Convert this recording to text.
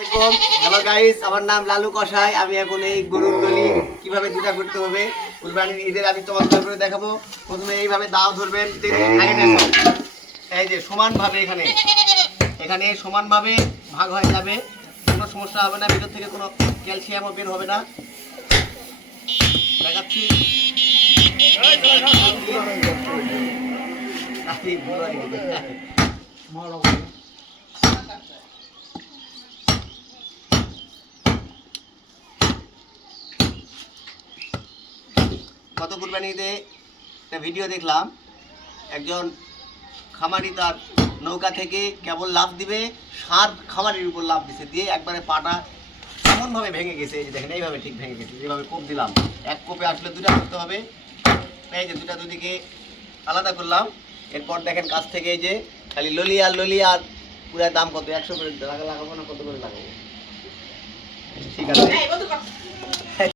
Hello guys, আমার নাম লালু কষাই। আমি এখন এই গরুর গলি কিভাবে দুটা করতে হবে কুরবানির ঈদের আমি চমৎকার করে দেখাবো। প্রথমে এইভাবে দাও ধরবেন, এই যে সমানভাবে এখানে এখানে সমানভাবে ভাগ হয়ে যাবে, কোনো সমস্যা হবে না, ভিতর থেকে কোনো ক্যালসিয়ামও বের হবে না। দেখাচ্ছি গত কুরবানিতে একটা ভিডিও দেখলাম, একজন খামারি তার নৌকা থেকে কেবল লাফ দিবে, ষাঁড় খামারির উপর লাফ দিছে, দিয়ে একবারে পাটা এমনভাবে ভেঙে গেছে। এই যে দেখেন, এইভাবে ঠিক ভেঙে গেছে। এইভাবে কোপ দিলাম, এক কোপে আসলে দুটা করতে হবে। এই যে দুটা দুদিকে আলাদা করলাম। এরপর দেখেন কাছ থেকে এই যে খালি ললিয়ার পুরো দাম কত, 100 করে লাগাবো না, কত করে লাগাবো? ঠিক আছে।